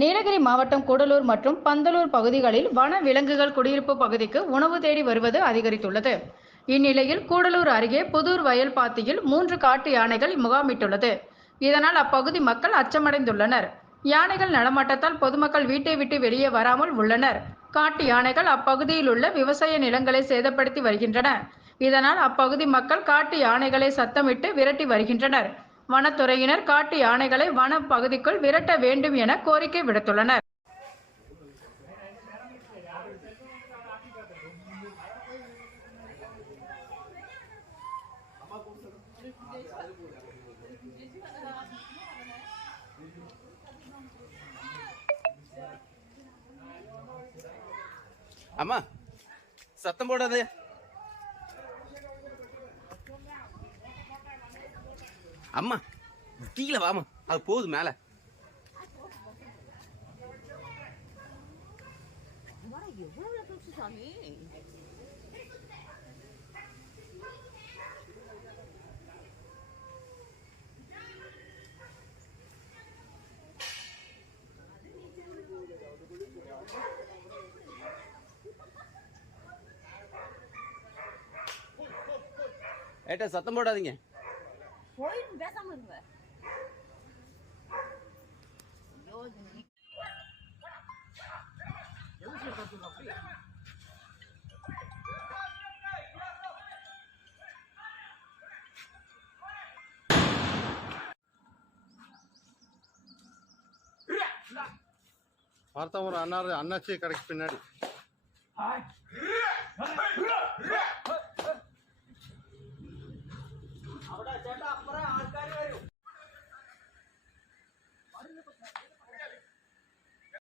நீலகிரி மாவட்டம் கூடலூர் மற்றும் பந்தலூர் பகுதிகளில் வன விலங்குகள் குடியிருப்பு பகுதிக்கு உணவு தேடி வருவது அதிகரித்துள்ளது. இந்நிலையில் கூடலூர் அருகே புதூர் வயல் பாத்தியில் 3 காட்டு யானைகள் முகாமிட்டுள்ளது. இதனால் அப்பகுதி மக்கள் அச்சமடைந்துள்ளனர். யானைகள் நடமாட்டத்தால் பொதுமக்கள் வீட்டை விட்டு வெளியே வராமல் உள்ளனர். காட்டு யானைகள் அப்பகுதியில் உள்ள விவசாய நிலங்களை சேதப்படுத்தி வருகின்றன. இதனால் அப்பகுதி மக்கள் காட்டு யானைகளை சத்தமிட்டு விரட்டி வருகின்றனர். வனத்துறையினர் காட்டு யானைகளை வன பகுதிக்குள் விரட்ட வேண்டும் என கோரிக்கை விடுத்துள்ளனர். அம்மா சத்தம் போடாதே. அம்மா கீழே வாமா, அது போகுது மேல. ஏட்டா சத்தம் போடாதீங்க. பேசாம இருங்க. பார்த்தா ஒரு அண்ணாச்சி கடைக்கு பின்னாடி